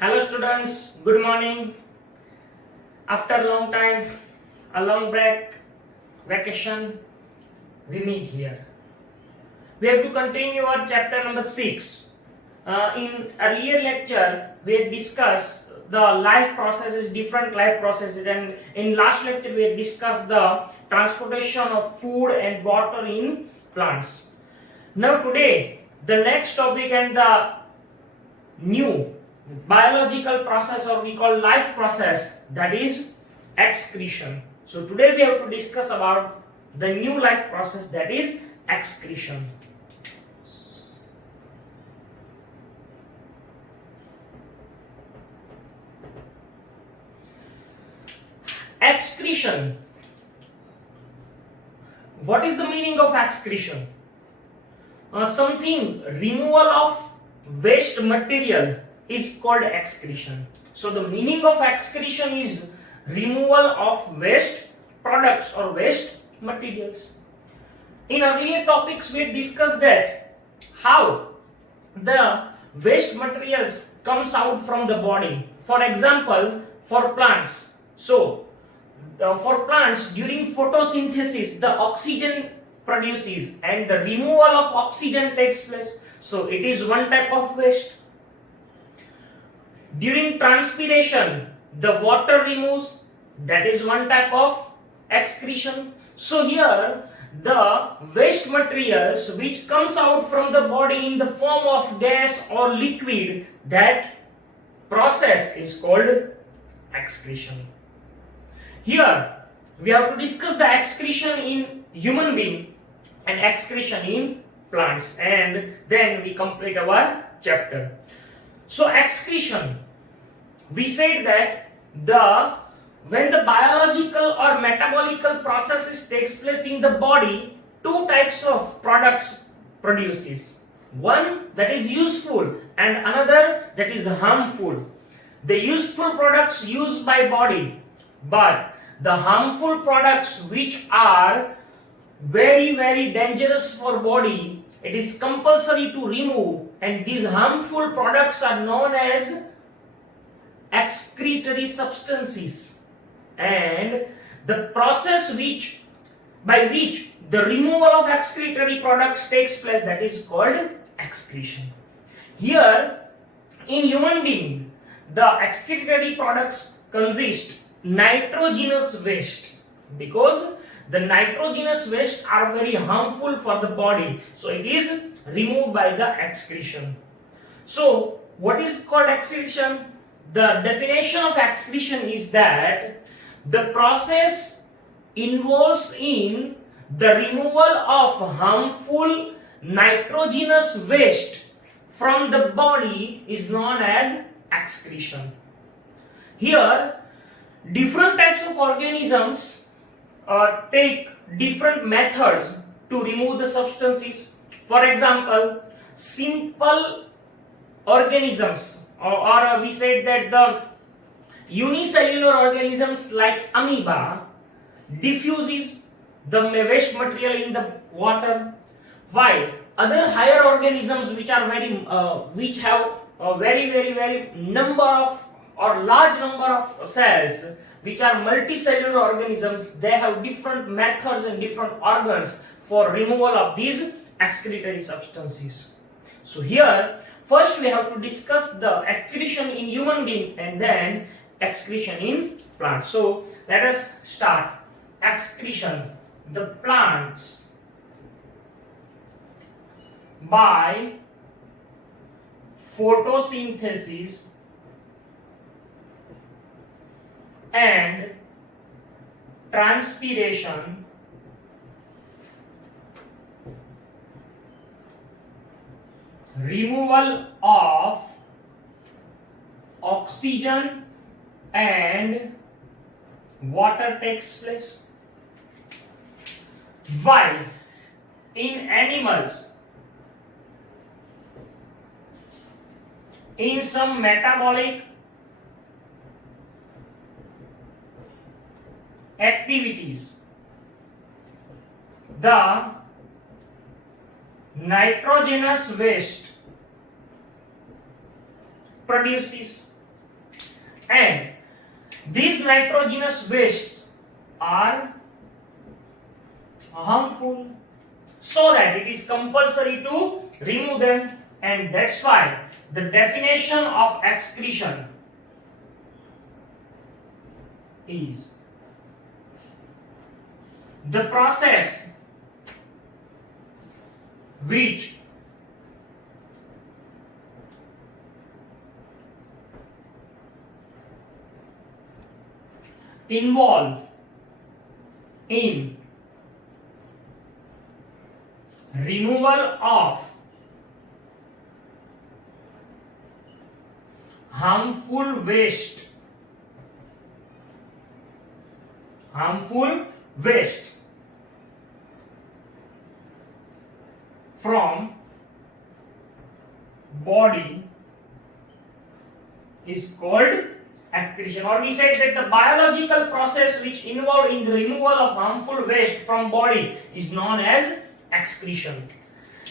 Hello students, good morning. After a long time, a long break, vacation, we meet here. We have to continue our chapter number 6. In earlier lecture, we had discussed the life processes, different life processes, and in last lecture we had discussed the transportation of food and water in plants. Now today, the next topic and the new biological process, or we call life process, that is excretion. So today we have to discuss about the new life process, that is excretion. Excretion. What is the meaning of excretion? Something removal of waste material is called excretion. So the meaning of excretion is removal of waste products or waste materials. In earlier topics we discussed that how the waste materials comes out from the body. For example, for plants. So for plants, during photosynthesis the oxygen produces and the removal of oxygen takes place. So it is one type of waste. During transpiration, the water removes, that is one type of excretion. So here the waste materials which comes out from the body in the form of gas or liquid, that process is called excretion. Here we have to discuss the excretion in human being and excretion in plants, and then we complete our chapter. So excretion, we said that when the biological or metabolical processes takes place in the body, two types of products produces. One that is useful and another that is harmful. The useful products used by body, but the harmful products which are very dangerous for body, it is compulsory to remove, and these harmful products are known as excretory substances, and the process by which the removal of excretory products takes place, that is called excretion. Here in human being, the excretory products consist nitrogenous waste, because the nitrogenous waste are very harmful for the body, so it is removed by the excretion. So what is called excretion? The definition of excretion is that the process involves in the removal of harmful nitrogenous waste from the body is known as excretion. Here different types of organisms take different methods to remove the substances. For example, simple organisms, or we said that the unicellular organisms like amoeba diffuses the waste material in the water, while other higher organisms which are which have a very number of or large number of cells, which are multicellular organisms, they have different methods and different organs for removal of these excretory substances. So here first we have to discuss the excretion in human being and then excretion in plants. So let us start. Excretion. The plants by photosynthesis and transpiration removal of oxygen and water takes place, while in animals, in some metabolic activities, the nitrogenous waste produces And these nitrogenous wastes are harmful, so that it is compulsory to remove them, and that's why the definition of excretion is the process which involve in removal of harmful waste from body is called excretion. Or we said that the biological process which involved in the removal of harmful waste from body is known as excretion.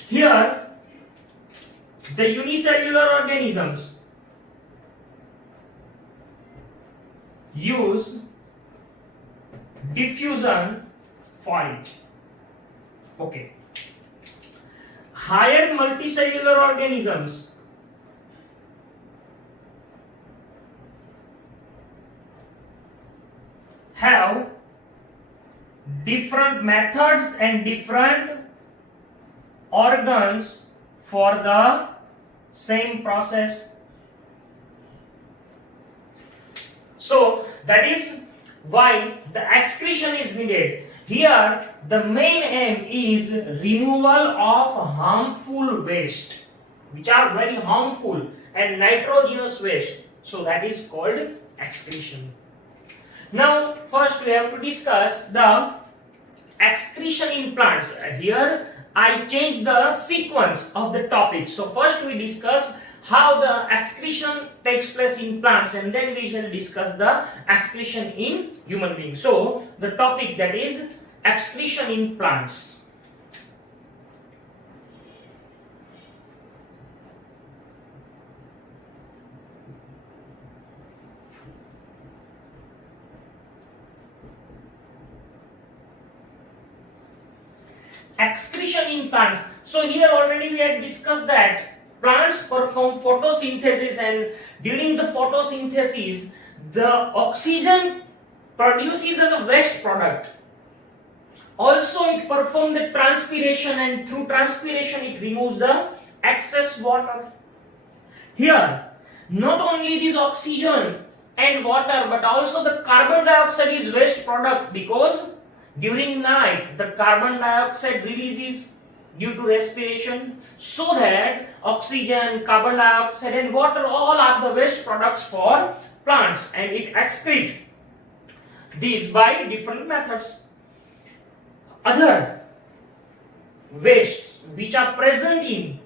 Here the unicellular organisms use diffusion for it. Okay. Higher multicellular organisms have different methods and different organs for the same process. So that is why the excretion is needed. Here the main aim is removal of harmful waste, which are very harmful, and nitrogenous waste. So that is called excretion. Now first we have to discuss the excretion in plants. Here I changed the sequence of the topic. So first we discuss how the excretion takes place in plants, and then we shall discuss the excretion in human beings. So the topic, that is excretion in plants. Excretion in plants. So here already we had discussed that plants perform photosynthesis, and during the photosynthesis the oxygen produces as a waste product. Also it performs the transpiration, and through transpiration it removes the excess water. Here not only this oxygen and water, but also the carbon dioxide is waste product, because during night the carbon dioxide releases due to respiration, so that oxygen, carbon dioxide and water all are the waste products for plants, and it excretes these by different methods. Other wastes which are present in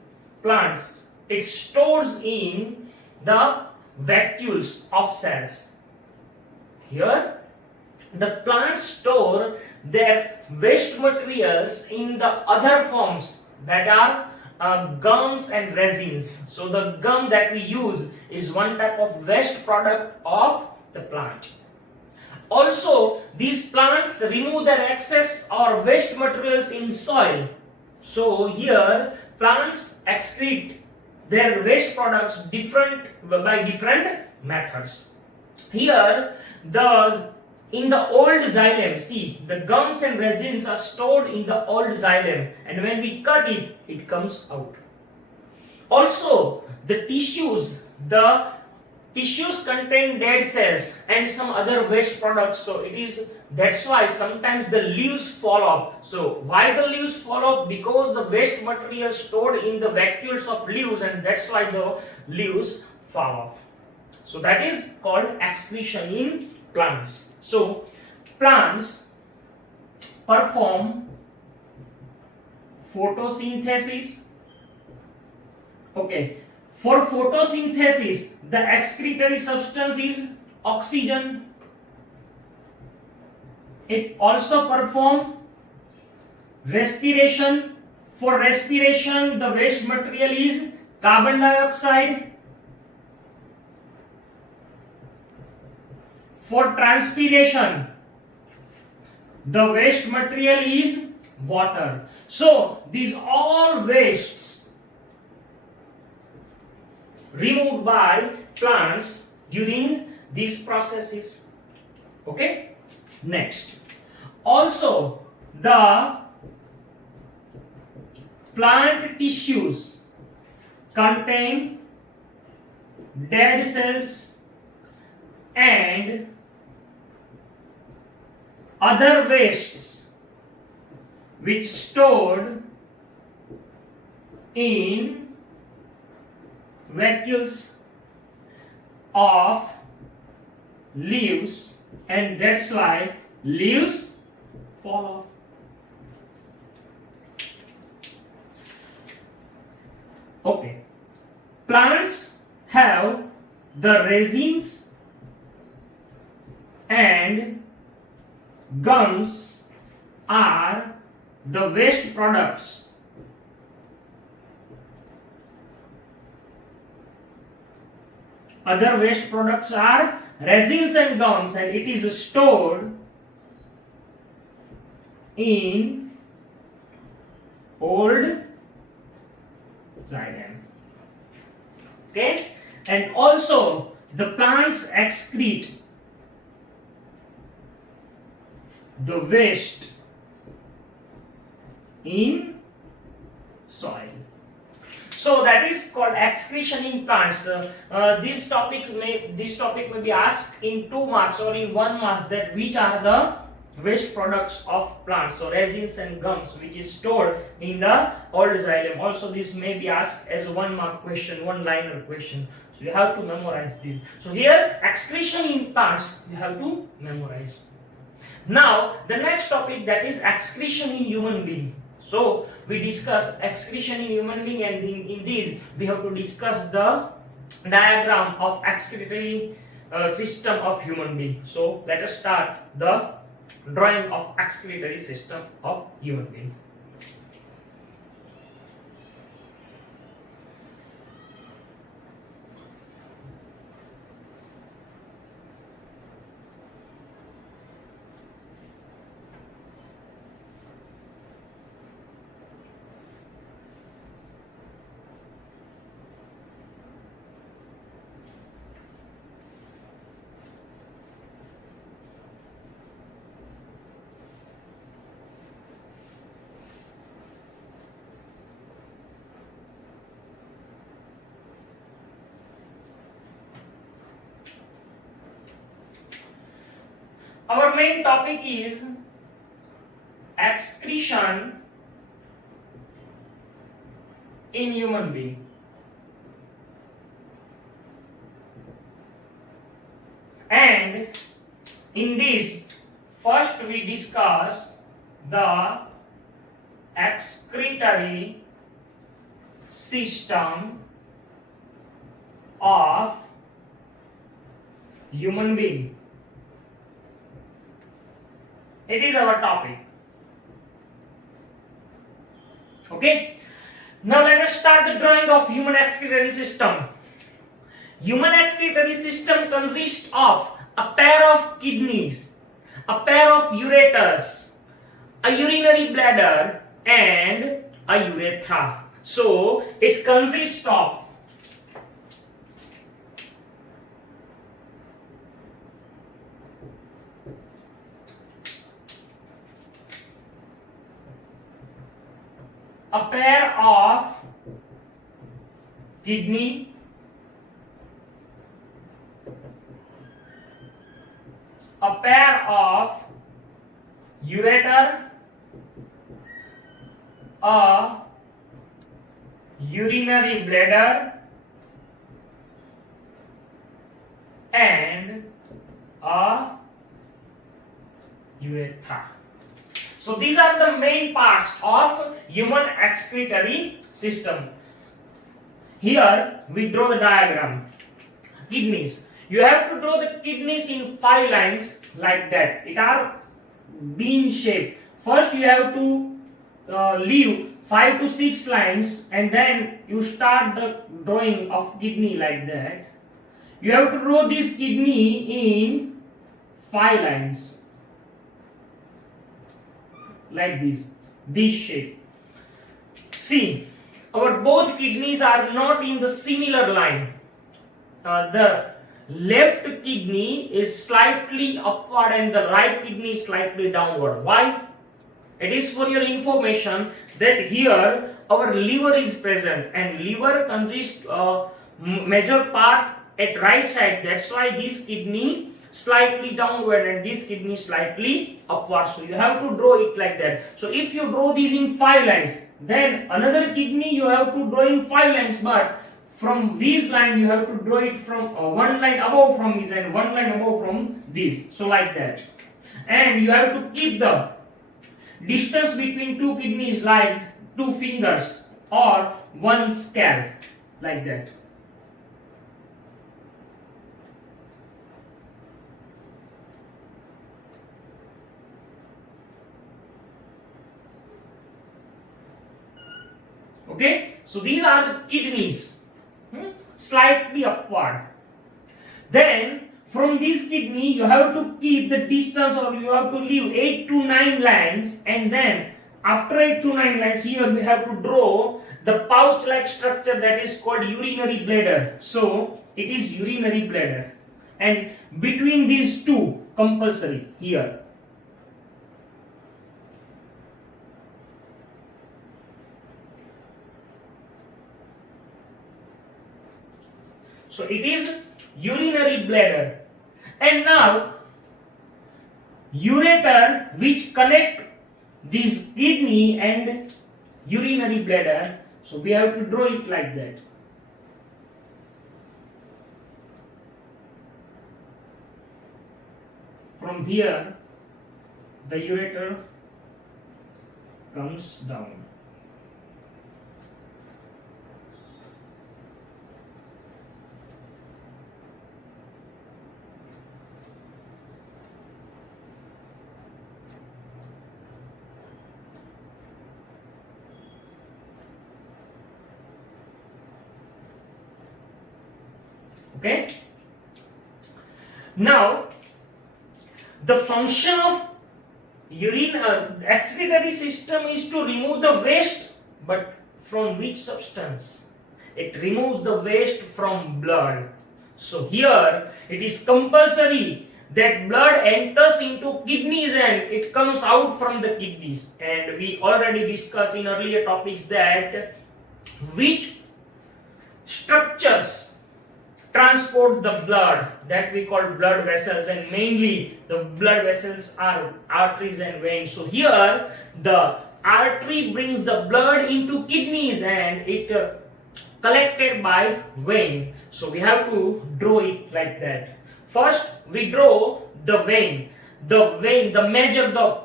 plants, it stores in the vacuoles of cells. Here the plants store their waste materials in the other forms, that are gums and resins. So the gum that we use is one type of waste product of the plant. Also these plants remove their excess or waste materials in soil. So here plants excrete their waste products by different methods. Here in the old xylem, see, the gums and resins are stored in the old xylem, and when we cut it, it comes out. Also, the tissues contain dead cells and some other waste products. So that's why sometimes the leaves fall off. So why the leaves fall off? Because the waste material stored in the vacuoles of leaves, and that's why the leaves fall off. So that is called excretion in plants. So plants perform photosynthesis. Okay, for photosynthesis the excretory substance is oxygen. It also performs respiration. For respiration the waste material is carbon dioxide. For transpiration, the waste material is water. So these all wastes removed by plants during these processes. Okay? Next. Also, the plant tissues contain dead cells and other wastes which stored in vacuoles of leaves, and that's why leaves fall off. Okay. Plants have the resins and gums are the waste products. Other waste products are resins and gums, and it is stored in old xylem. Okay? And also the plants excrete the waste in soil. So that is called excretion in plants. This topic may be asked in 2 marks or in 1 mark, that which are the waste products of plants. So resins and gums, which is stored in the old xylem. Also this may be asked as a 1 mark question, 1-liner question. So you have to memorize this. So here excretion in plants you have to memorize. Now the next topic, that is excretion in human being. So we discuss excretion in human being, and in this we have to discuss the diagram of excretory system of human being. So let us start the drawing of excretory system of human being. Our main topic is excretion in human being. And in this, first we discuss the excretory system of human being. It is our topic. Okay. Now let us start the drawing of human excretory system. Human excretory system consists of a pair of kidneys, a pair of ureters, a urinary bladder, and a urethra. So it consists of a pair of kidney, a pair of ureter, a urinary bladder, and a urethra. So these are the main parts of human excretory system. Here we draw the diagram. Kidneys. You have to draw the kidneys in 5 lines like that. It are bean shape. First you have to leave 5 to 6 lines, and then you start the drawing of kidney like that. You have to draw this kidney in 5 lines like this shape. See, our both kidneys are not in the similar line. The left kidney is slightly upward and the right kidney is slightly downward. Why? It is for your information that here our liver is present, and liver consists major part at right side. That's why this kidney slightly downward and this kidney slightly upward. So you have to draw it like that. So if you draw these in 5 lines, then another kidney you have to draw in 5 lines, but from this line you have to draw it from one line above from this and one line above from this. So like that. And you have to keep the distance between two kidneys like 2 fingers or 1 scale, like that. Okay, so these are the kidneys, slightly upward. Then from this kidney you have to keep the distance, or you have to leave 8 to 9 lines, and then after 8 to 9 lines here we have to draw the pouch like structure that is called urinary bladder. So it is urinary bladder, and between these two compulsory here. So it is urinary bladder. And now ureter which connect this kidney and urinary bladder. So we have to draw it like that. From here the ureter comes down. Okay. Now, the function of excretory system is to remove the waste, but from which substance? It removes the waste from blood. So here it is compulsory that blood enters into kidneys and it comes out from the kidneys. And we already discussed in earlier topics that which structures transport the blood, that we call blood vessels, and mainly the blood vessels are arteries and veins. So here the artery brings the blood into kidneys and it collected by vein. So we have to draw it like that. First we draw the vein. The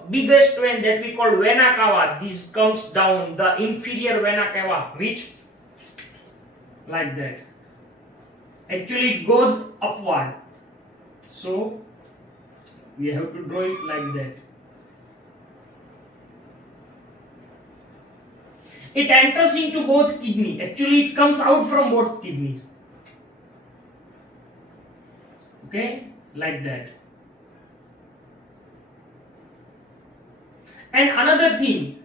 biggest vein that we call vena cava. This comes down, the inferior vena cava, which like that. Actually it goes upward, so we have to draw it like that. It enters into both kidney. Actually it comes out from both kidneys. Okay, like that. And another thing,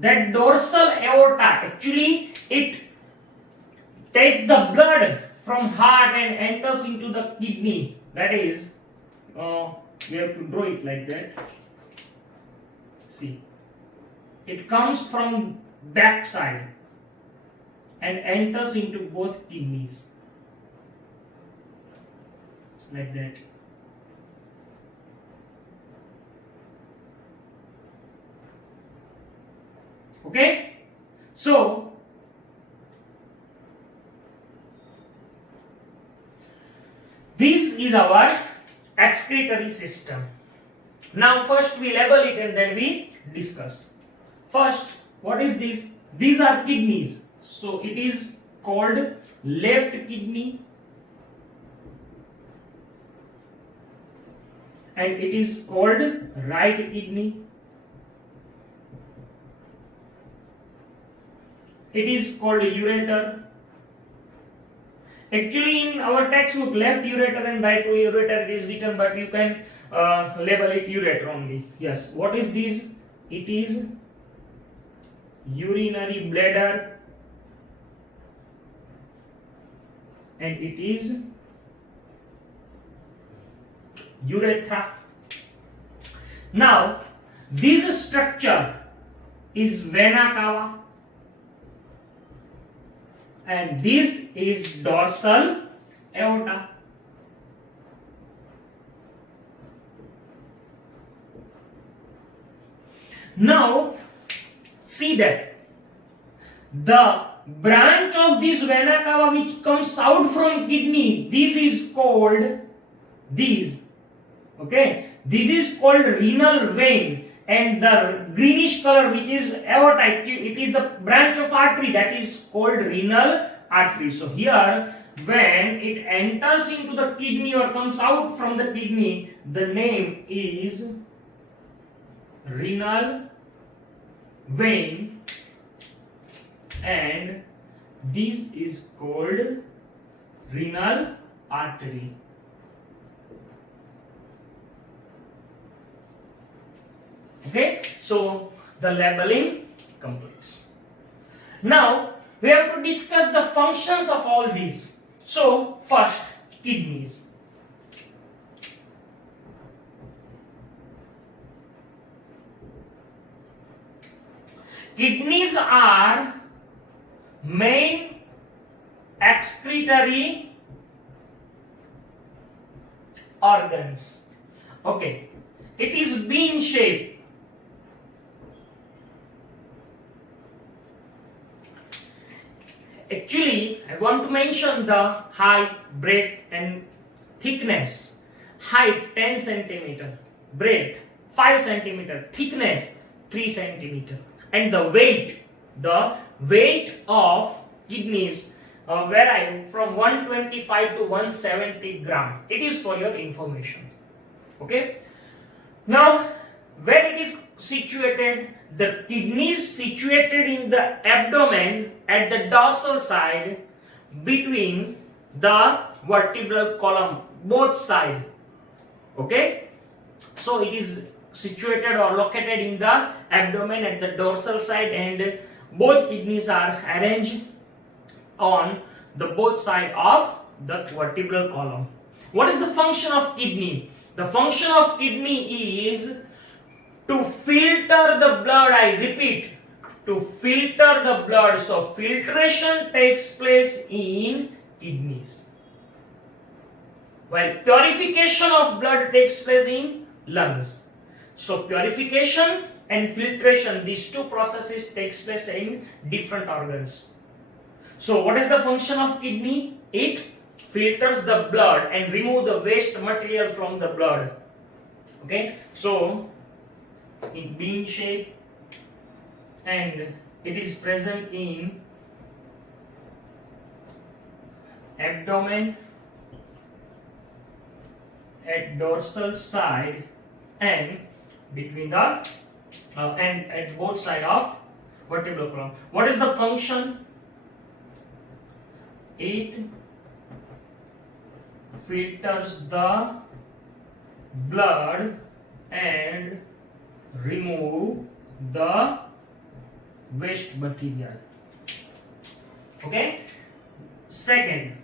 that dorsal aorta, actually it takes the blood from heart and enters into the kidney. That is, we have to draw it like that. See, it comes from back side and enters into both kidneys like that. Okay, so this is our excretory system. Now first we label it and then we discuss. First, what is this? These are kidneys. So it is called left kidney and it is called right kidney. It is called ureter Actually, in our textbook, left ureter and right ureter is written, but you can label it ureter only. Yes. What is this? It is urinary bladder, and it is urethra. Now, this structure is vena cava, and this is dorsal aorta. Now, see that the branch of this vena cava which comes out from kidney, this is called this. Okay, this is called renal vein, and the greenish color which is aorta, it is the branch of artery, that is called renal artery. So here, when it enters into the kidney or comes out from the kidney, the name is renal vein, and this is called renal artery. Okay, so the labeling completes. Now we have to discuss the functions of all these. So first, kidneys. Kidneys are main excretory organs. Okay, it is bean shaped. Actually, I want to mention the height, breadth and thickness. Height 10 centimeter, breadth 5 centimeter, thickness 3 centimeter, and the weight of kidneys vary from 125 to 170 gram. It is for your information. Okay. Now, where it is situated, the kidney is situated in the abdomen at the dorsal side between the vertebral column, both sides. Okay, so it is situated or located in the abdomen at the dorsal side, and both kidneys are arranged on the both side of the vertebral column. What is the function of kidney? The function of kidney is to filter the blood. I repeat, to filter the blood. So filtration takes place in kidneys, while purification of blood takes place in lungs. So purification and filtration, these two processes takes place in different organs. So what is the function of kidney? It filters the blood and remove the waste material from the blood. Okay, so in bean shape, and it is present in abdomen at dorsal side and between the and at both side of vertebral column. What is the function? It filters the blood and remove the waste material. Okay. Second,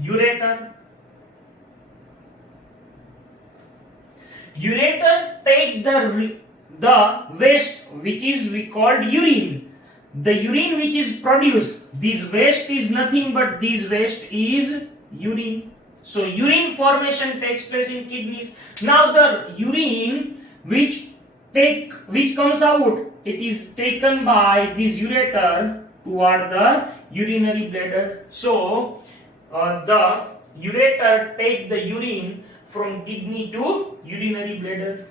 ureter. Ureter take the waste which is we called urine. The urine which is produced, this waste is nothing but this waste is urine. So urine formation takes place in kidneys. Now the urine which comes out, it is taken by this ureter toward the urinary bladder. So the ureter take the urine from kidney to urinary bladder.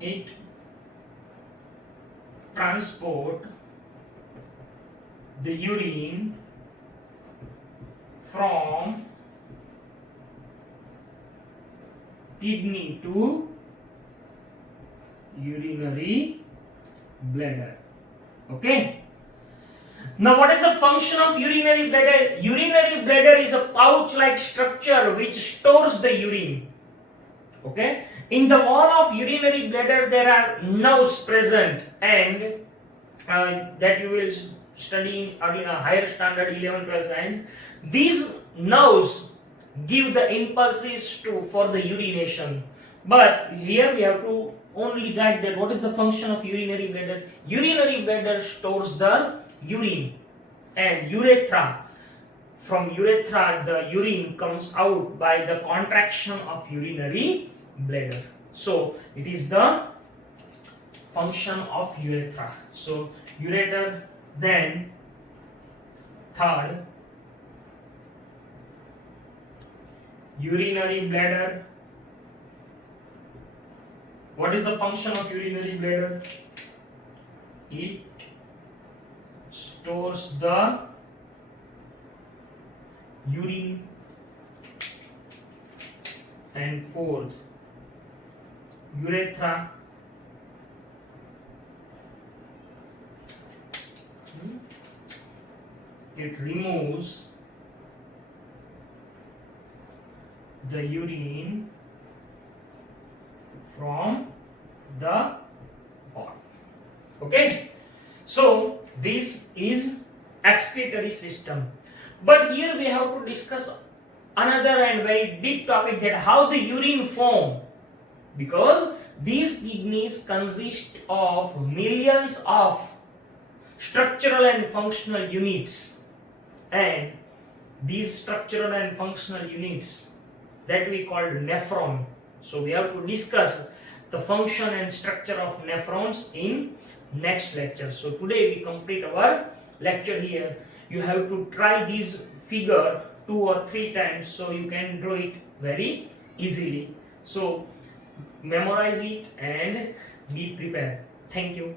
It transport the urine from kidney to urinary bladder. Okay. Now, what is the function of urinary bladder? Urinary bladder is a pouch-like structure which stores the urine. Okay. In the wall of urinary bladder, there are nerves present, and that you will study in early, higher standard 11, 12 science. These nerves give the impulses for the urination. But here we have to only write that what is the function of urinary bladder. Urinary bladder stores the urine, and urethra. From urethra, the urine comes out by the contraction of urinary bladder. So it is the function of urethra. So ureter, then third, urinary bladder. What is the function of urinary bladder? It stores the urine. And fourth, urethra. It removes the urine from the body. Okay, so this is excretory system. But here we have to discuss another and very deep topic, that how the urine form, because these kidneys consist of millions of structural and functional units, and these structural and functional units that we call nephron. So we have to discuss the function and structure of nephrons in next lecture. So today we complete our lecture here. You have to try this figure 2 or 3 times so you can draw it very easily. So memorize it and be prepared. Thank you.